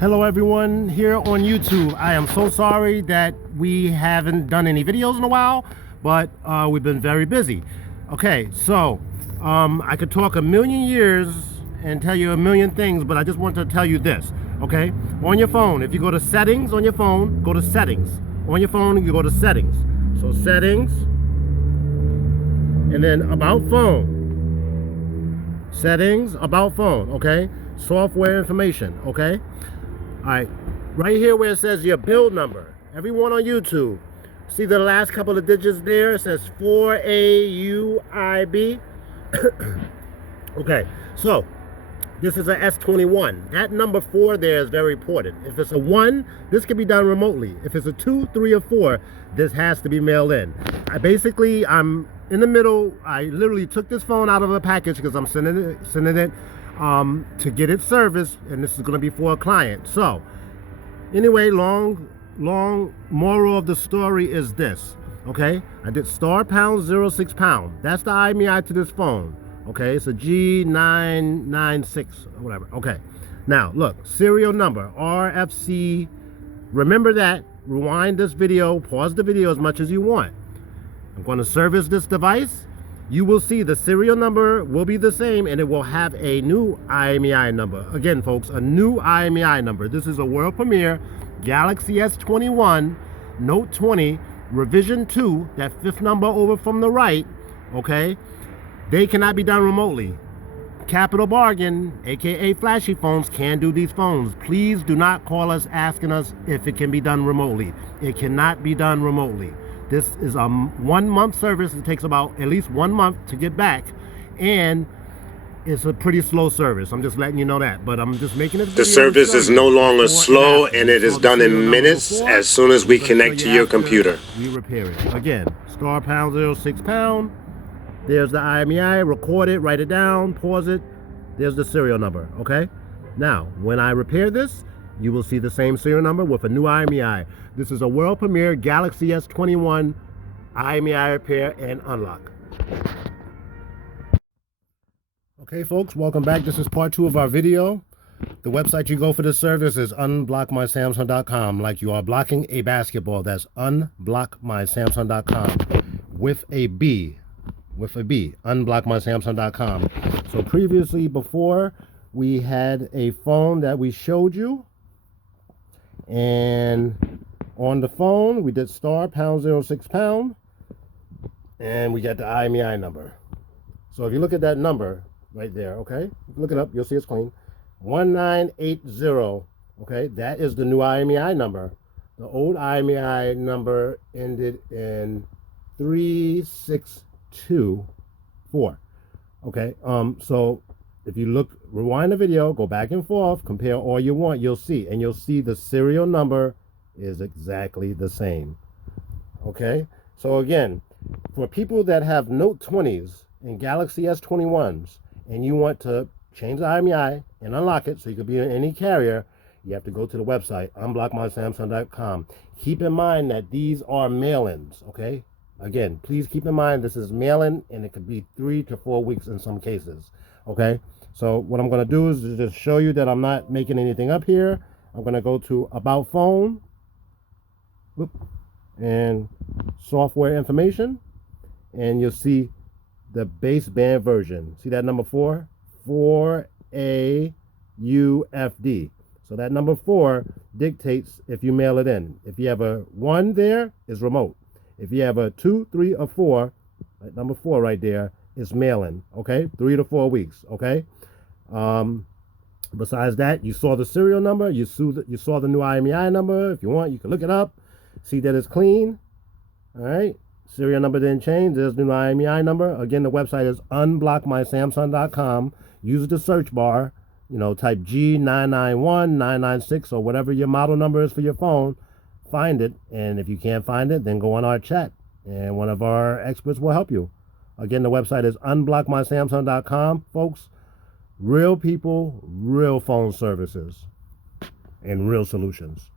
Hello everyone here on YouTube. I am so sorry that we haven't done any videos in a while, but we've been very busy. Okay, so I could talk a million years and tell you a million things, but I just want to tell you this, okay? On your phone, if you go to settings on your phone, go to settings. On your phone, you go to settings. So settings, and then about phone. Settings, about phone, okay? Software information, okay? All right, right here where it says your build number, everyone on YouTube, see the last couple of digits there? It says 4AUIB. Okay, so this is a S21. That number 4 there is very important. If it's a 1, this can be done remotely. If it's a 2, 3, or 4, this has to be mailed in. I'm in the middle. I literally took this phone out of a package because I'm sending it to get it serviced, and this is going to be for a client. So anyway, long moral of the story is this, okay? I did *#06#. That's the IMEI to this phone, okay? It's a G996 or whatever. Okay, now look, serial number RFC. Remember that. Rewind this video, pause the video as much as you want. I'm going to service this device. You will see the serial number will be the same, and it will have a new IMEI number. Again, folks, a new IMEI number. This is a world premiere Galaxy S21 Note 20 revision 2, that 5th number over from the right, okay? They cannot be done remotely. Capital Bargain, aka flashy phones, can do these phones. Please do not call us asking us if it can be done remotely. It cannot be done remotely. This is a 1 month service. It takes about at least 1 month to get back, and it's a pretty slow service. I'm just letting you know that, but I'm just making it. The service is no longer slow, and it is done in minutes as soon as we connect to your computer. We repair it. Again, *#06#. There's the IMEI. Record it, write it down, pause it. There's the serial number, okay? Now, when I repair this, you will see the same serial number with a new IMEI. This is a world premiere Galaxy S21 IMEI repair and unlock. Okay, folks, welcome back. This is part 2 of our video. The website you go for this service is unblockmysamsung.com. Like you are blocking a basketball. That's unblockmysamsung.com with a B. With a B. Unblockmysamsung.com. So previously, before, we had a phone that we showed you. And on the phone, we did *#06#, and we got the IMEI number. So if you look at that number right there, okay, look it up, you'll see it's clean. 1980, okay, that is the new IMEI number. The old IMEI number ended in 3624. Okay, so if you look, rewind the video, go back and forth, compare all you want, you'll see. And you'll see the serial number is exactly the same. Okay? So again, for people that have Note 20s and Galaxy S21s, and you want to change the IMEI and unlock it so you can be in any carrier, you have to go to the website, unblockmysamsung.com. Keep in mind that these are mail-ins, okay? Again, please keep in mind this is mail-in, and it could be 3 to 4 weeks in some cases, okay? So what I'm going to do is just show you that I'm not making anything up here. I'm going to go to About Phone, and Software Information, and you'll see the baseband version. See that number 4? 4AUFD. So that number 4 dictates if you mail it in. If you have a 1 there, it's remote. If you have a 2, 3, or 4, like number 4 right there, it's mail-in, okay? 3 to 4 weeks, okay? Besides that, you saw the serial number, you saw the new IMEI number. If you want, you can look it up, see that it's clean. All right, serial number didn't change. There's the new IMEI number. Again, the website is unblockmysamsung.com. Use the search bar, type G991, 996, or whatever your model number is for your phone. Find it, and if you can't find it, then go on our chat, and one of our experts will help you. Again, the website is unblockmysamsung.com, folks. Real people, real phone services, and real solutions.